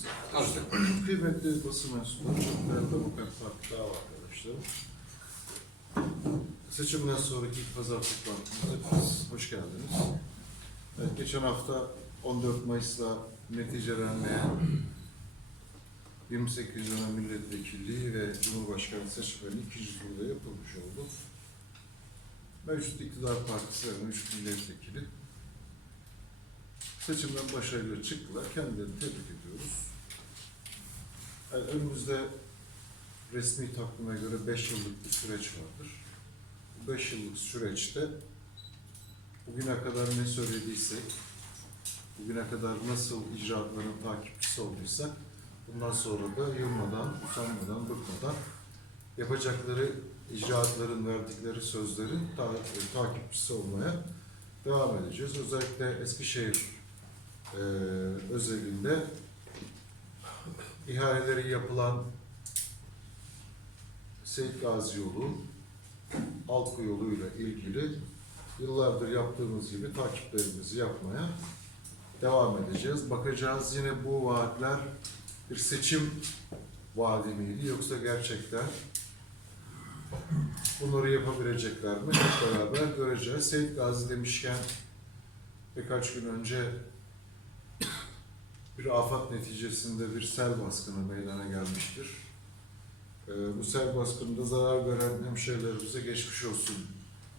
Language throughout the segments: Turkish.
Mıyız? Hazır. Kıymetli basın mensupları, çok değerli Demokrat Parti dava arkadaşlarım. Seçimden sonraki pazar toplantımıza hoş geldiniz. Evet, geçen hafta 14 Mayıs'ta neticelenmeyen 28 dönem milletvekilliği ve Cumhurbaşkanı seçimlerinin ikinci turda yapılmış oldu. Mevcut iktidar partisi ve üç milletvekili seçimden başarıyla çıktılar. Kendilerini tebrik ediyoruz. Yani önümüzde resmi takvime göre 5 yıllık bir süreç vardır. Bu 5 yıllık süreçte bugüne kadar ne söylediysek, bugüne kadar nasıl icraatların takipçisi olduysak, bundan sonra da yılmadan, usanmadan, bıkmadan yapacakları icraatların verdikleri sözlerin ta- e, takipçisi olmaya devam edeceğiz. Özellikle Eskişehir e, özelinde ihaleleri yapılan Seyit Gazi yolu, Alkı yoluyla ilgili yıllardır yaptığımız gibi takiplerimizi yapmaya devam edeceğiz. Bakacağız yine bu vaatler bir seçim vaadi miydi yoksa gerçekten bunları yapabilecekler mi? Hep beraber göreceğiz. Seyit Gazi demişken birkaç gün önce bir afet neticesinde bir sel baskını meydana gelmiştir. Ee, bu sel baskınında zarar gören hemşehrilerimize geçmiş olsun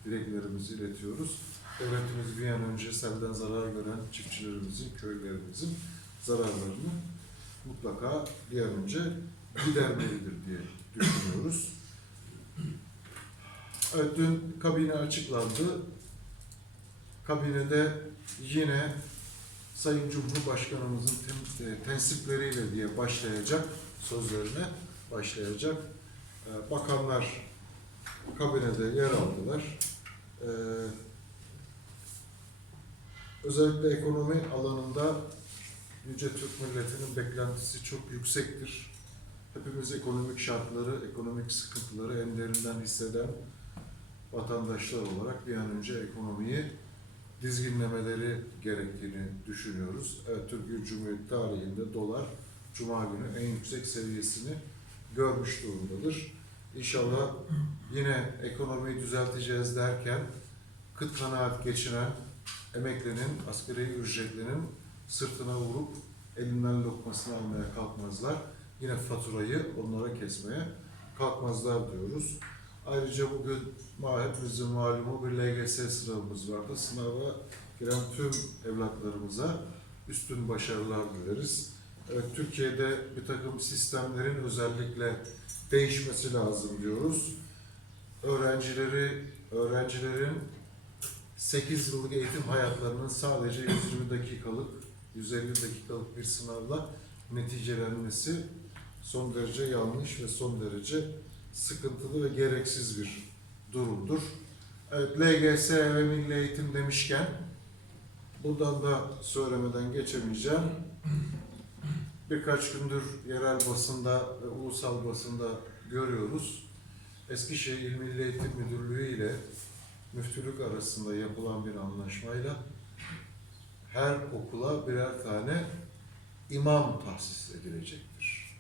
dileklerimizi iletiyoruz. Devletimiz bir an önce selden zarar gören çiftçilerimizin, köylerimizin zararlarını mutlaka bir an önce gidermelidir diye düşünüyoruz. Evet, dün kabine açıklandı. Kabinede yine Sayın Cumhurbaşkanımızın e, tensipleriyle diye başlayacak sözlerine başlayacak. E, bakanlar kabinede yer aldılar. E, özellikle ekonomi alanında Yüce Türk milletinin beklentisi çok yüksektir. Hepimiz ekonomik şartları, ekonomik sıkıntıları en derinden hisseden vatandaşlar olarak bir an önce ekonomiyi dizginlemeleri gerektiğini düşünüyoruz. Evet, Türkiye Cumhuriyeti tarihinde dolar Cuma günü en yüksek seviyesini görmüş durumdadır. İnşallah yine ekonomiyi düzelteceğiz derken kıt kanaat geçinen emeklinin, asgari ücretlinin sırtına vurup elinden lokmasını almaya kalkmazlar. Yine faturayı onlara kesmeye kalkmazlar diyoruz. Ayrıca bugün hepimizin malumu bir LGS sınavımız vardı. Sınava giren tüm evlatlarımıza üstün başarılar dileriz. Evet, Türkiye'de bir takım sistemlerin özellikle değişmesi lazım diyoruz. Öğrencileri, öğrencilerin 8 yıllık eğitim hayatlarının sadece 120 dakikalık, 150 dakikalık bir sınavla neticelenmesi son derece yanlış ve son derece sıkıntılı ve gereksiz bir durumdur. Evet, LGS ve Milli Eğitim demişken buradan da söylemeden geçemeyeceğim. Birkaç gündür yerel basında ve ulusal basında görüyoruz. Eskişehir İl Milli Eğitim Müdürlüğü ile müftülük arasında yapılan bir anlaşmayla her okula birer tane imam tahsis edilecektir.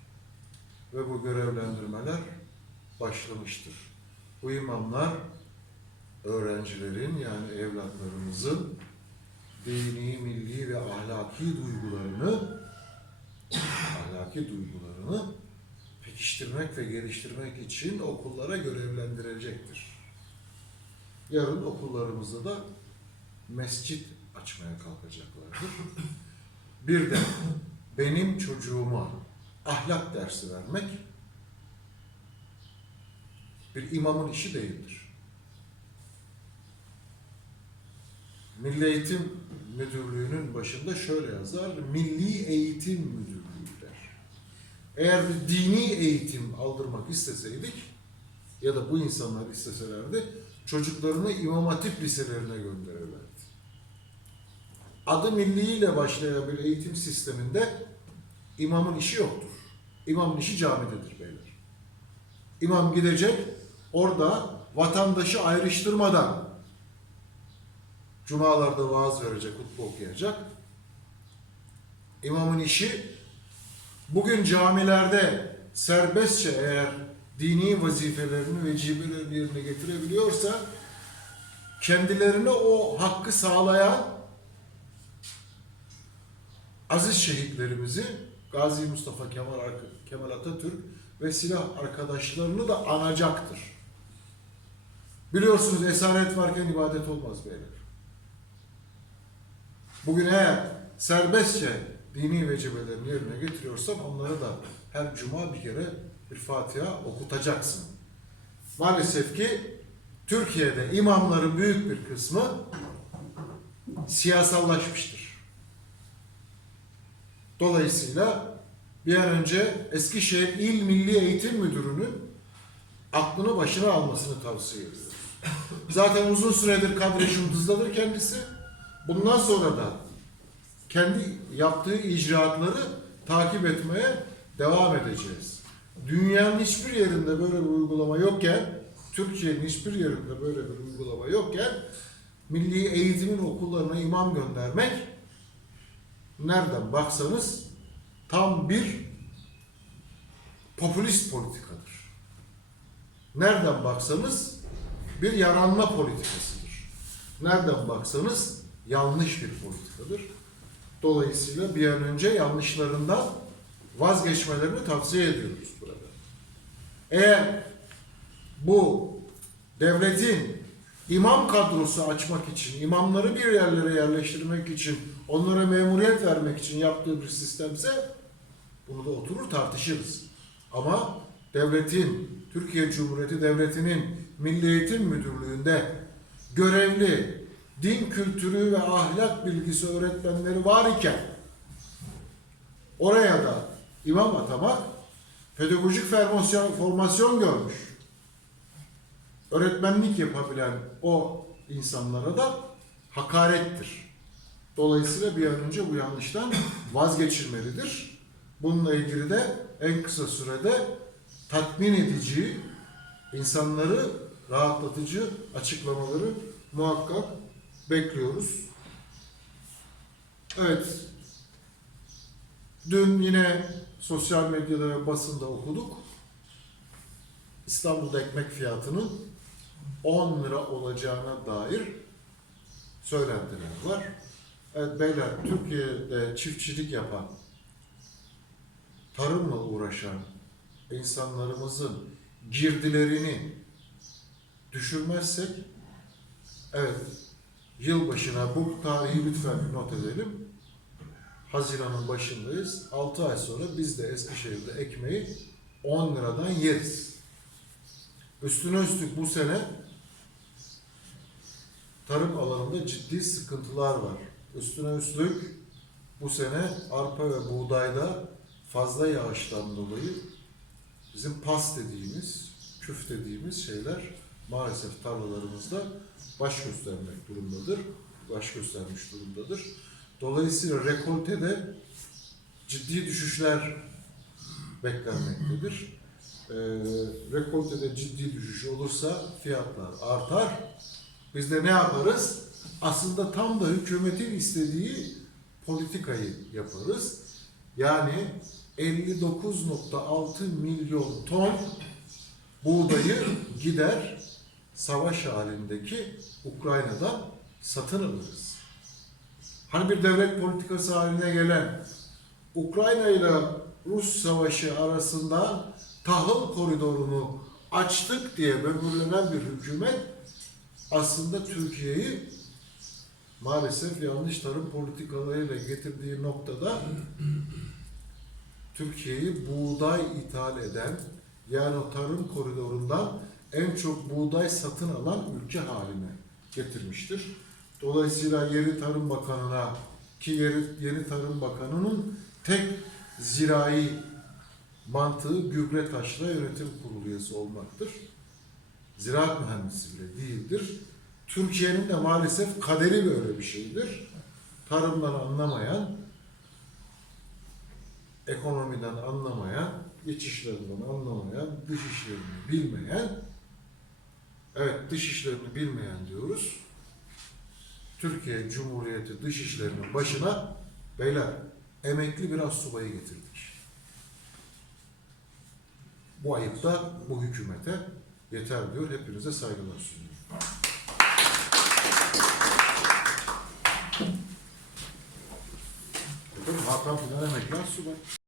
Ve bu görevlendirmeler başlamıştır. Bu imamlar öğrencilerin yani evlatlarımızın dini, milli ve ahlaki duygularını ahlaki duygularını pekiştirmek ve geliştirmek için okullara görevlendirecektir. Yarın okullarımızda da mescit açmaya kalkacaklardır. Bir de benim çocuğuma ahlak dersi vermek bir imamın işi değildir. Milli Eğitim Müdürlüğü'nün başında şöyle yazar, Milli Eğitim Müdürlüğü der. Eğer bir dini eğitim aldırmak isteseydik ya da bu insanlar isteselerdi çocuklarını İmam Hatip liselerine gönderirlerdi. Adı milli ile başlayan bir eğitim sisteminde imamın işi yoktur. İmamın işi camidedir beyler. İmam gidecek, orada vatandaşı ayrıştırmadan cumalarda vaaz verecek, hutbe okuyacak. İmamın işi bugün camilerde serbestçe eğer dini vazifelerini ve cibirlerini yerine getirebiliyorsa kendilerine o hakkı sağlayan aziz şehitlerimizi Gazi Mustafa Kemal, Kemal Atatürk ve silah arkadaşlarını da anacaktır. Biliyorsunuz esaret varken ibadet olmaz beyler. Bugün eğer serbestçe dini vecibelerini yerine getiriyorsan onları da her cuma bir kere bir Fatiha okutacaksın. Maalesef ki Türkiye'de imamların büyük bir kısmı siyasallaşmıştır. Dolayısıyla bir an önce Eskişehir İl Milli Eğitim Müdürü'nün aklını başına almasını tavsiye ediyoruz. Zaten uzun süredir kadre yıldızdadır kendisi. Bundan sonra da kendi yaptığı icraatları takip etmeye devam edeceğiz. Dünyanın hiçbir yerinde böyle bir uygulama yokken, Türkiye'nin hiçbir yerinde böyle bir uygulama yokken milli eğitimin okullarına imam göndermek nereden baksanız tam bir popülist politikadır. Nereden baksanız bir yaranma politikasıdır. Nereden baksanız yanlış bir politikadır. Dolayısıyla bir an önce yanlışlarından vazgeçmelerini tavsiye ediyoruz burada. Eğer bu devletin imam kadrosu açmak için, imamları bir yerlere yerleştirmek için, onlara memuriyet vermek için yaptığı bir sistemse bunu da oturur tartışırız. Ama devletin, Türkiye Cumhuriyeti Devleti'nin Milli Eğitim Müdürlüğü'nde görevli din kültürü ve ahlak bilgisi öğretmenleri var iken oraya da imam atamak pedagojik formasyon, formasyon görmüş öğretmenlik yapabilen o insanlara da hakarettir. Dolayısıyla bir an önce bu yanlıştan vazgeçilmelidir. Bununla ilgili de en kısa sürede tatmin edici, insanları rahatlatıcı açıklamaları muhakkak bekliyoruz. Evet, dün yine sosyal medyada ve basında okuduk. İstanbul'da ekmek fiyatının 10 lira olacağına dair söylentiler var. Evet beyler, Türkiye'de çiftçilik yapan, tarımla uğraşan insanlarımızın girdilerini düşürmezsek, evet, yılbaşına bu tarihi lütfen not edelim. Haziran'ın başındayız. 6 ay sonra biz de Eskişehir'de ekmeği 10 liradan yeriz. Üstüne üstlük bu sene tarım alanında ciddi sıkıntılar var. Üstüne üstlük bu sene arpa ve buğdayda fazla yağıştan dolayı bizim pas dediğimiz, küf dediğimiz şeyler maalesef tarlalarımızda baş göstermek durumdadır. Baş göstermiş durumdadır. Dolayısıyla rekoltede ciddi düşüşler beklenmektedir. Ee, rekoltede ciddi düşüş olursa fiyatlar artar. Biz de ne yaparız? Aslında tam da hükümetin istediği politikayı yaparız. Yani 59.6 milyon ton buğdayı gider savaş halindeki Ukrayna'dan satın alırız. Hani bir devlet politikası haline gelen Ukrayna ile Rus savaşı arasında tahıl koridorunu açtık diye böbürlenen bir hükümet aslında Türkiye'yi maalesef yanlış tarım politikalarıyla getirdiği noktada Türkiye'yi buğday ithal eden yani tarım koridorundan en çok buğday satın alan ülke haline getirmiştir. Dolayısıyla yeni Tarım Bakanı'na ki yeni, yeni Tarım Bakanı'nın tek zirai mantığı gübre taşla yönetim kurulu üyesi olmaktır. Ziraat mühendisi bile değildir. Türkiye'nin de maalesef kaderi böyle bir şeydir. Tarımdan anlamayan, ekonomiden anlamayan, iç işlerinden anlamayan, dış işlerini bilmeyen, evet dış işlerini bilmeyen diyoruz. Türkiye Cumhuriyeti dış işlerinin başına beyler emekli bir subayı getirdik. Bu ayıp da bu hükümete yeter diyor. Hepinize saygılar sunuyorum. Hakan Fidan Emekler Subay.